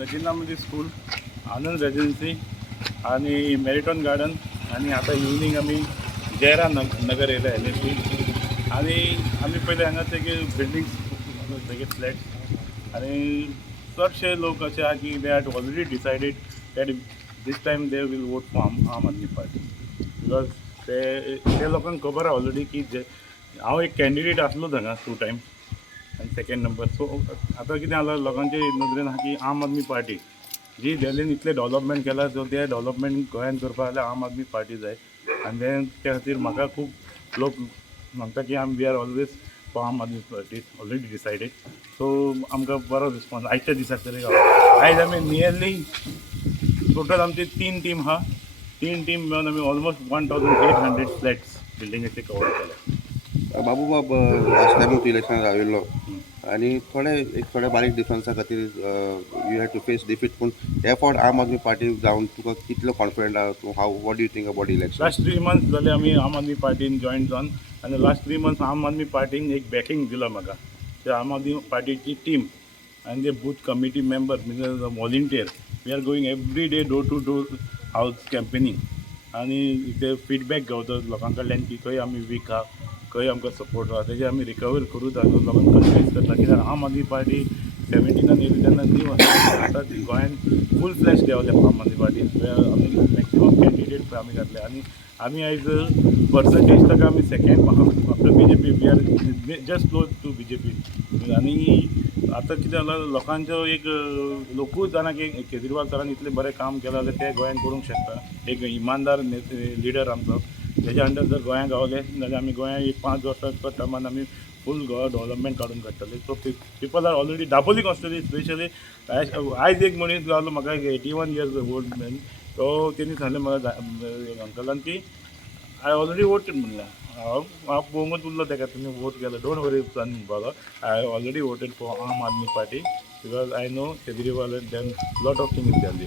गजिंदामध्ये school, आनंद residency आणि मेरिटॉन garden आणि आता इवनिंग आम्ही जयरा नगर येयला NSP आणि आम्ही पहिले हांगा तेगे बिल्डिंग्स तेगे फ्लॅट्स आणि चडशे लोक असे आहा की they had already decided that this time they will vote for Aam Aadmi party because ते लोकांक खबर आहा ऑलरेडी की हांव एक कॅन्डिडेट आसलो हांगा 2 टायम्स आणि सेकंड नंबर. सो आता कितें जालां लोकांचे नदरेन आहा की आम आदमी पार्टी जी दिल्लीन इतलें डेव्हलपमेंट केलां सो ते डेव्हलपमेंट गोंयांत करपा जाल्यार आम आदमी पार्टी जाय आनी त्या खातीर म्हाका खूब लोक म्हणटा की we R always for Aam Aadmi party already decided. So आमकां बरो रिस्पॉन्स आयच्या दिसाक तरी गावलो. आयज आमी नियरली टोटल आमचे 3 टीम आहा, 3 टीम मेळून आमी ऑलमोस्ट 1800 फ्लॅट्स बिल्डिंगेचे कवर केले. बाबू बाब लास्ट टायमूच इलेक्शन राविल्लो आनी थोडे बारीक डिफरन्सा खातीर you had to face defeat पूण हे फावट आम आदमी पार्टी जावन तुका कितलो कॉन्फिडंट आहा तूं हाव what do you think about election? Last 3 months जाले आमी आम आदमी पार्टीन जॉयन जावन आनी लास्ट 3 मंथ्स आम आदमी पार्टीन एक बॅकींग दिला म्हाका. ते आम आदमी पार्टीची टीम आनी ते बूथ कमिटी मेंबर म्हणजे volunteer we are going every day door to door houses campaigning आनी ते फीडबॅक गावता लोकां कडल्यान की खंय आमी वीक आहा, खंय आमकां सपोर्ट आहा, तेजे आमी रिकवर करूं लोकांक कन्विन्स करता. कित्याक आम आदमी पार्टी 17 येयली तेन्ना न्यू आतां गोंयान फूल फ्लॅश देंवल्या आम आदमी पार्टीन. आमी मॅक्सिमम कॅन्डिडेट आमी घातले आनी आमी आयज पर्संटेज ताका आमी second after BJP we are just close to BJP. आनी आतां कितें जालां लोकांचो एक लोकूच जाणा की केजरीवाल सरान इतलें बरें काम केलां जाल्यार ते गोंयान करूंक शकता. एक इमानदार लिडर आमचो तेज्या अंडर जर गोंयां गावले जाल्यार आमी गोंयान एक 5 वर्सां टर्मान आमी फूल गोवा डेव्हलपमेंट काडून काडटले. So people are already Dabolim constituency specially आयज एक मनीस गावलो म्हाका 81 इयर्स वोट मॅन. तो तेणी सांगलें म्हाका अंकलान की आय ऑलरेडी वोटेड म्हणलें. हांव पळोवंकूच उरलो तेका तुमी वोट केलो. डोंट वरी सन म्हणपालो I already voted for Aam Aadmi party because I know Kejriwal done lot of things in Delhi.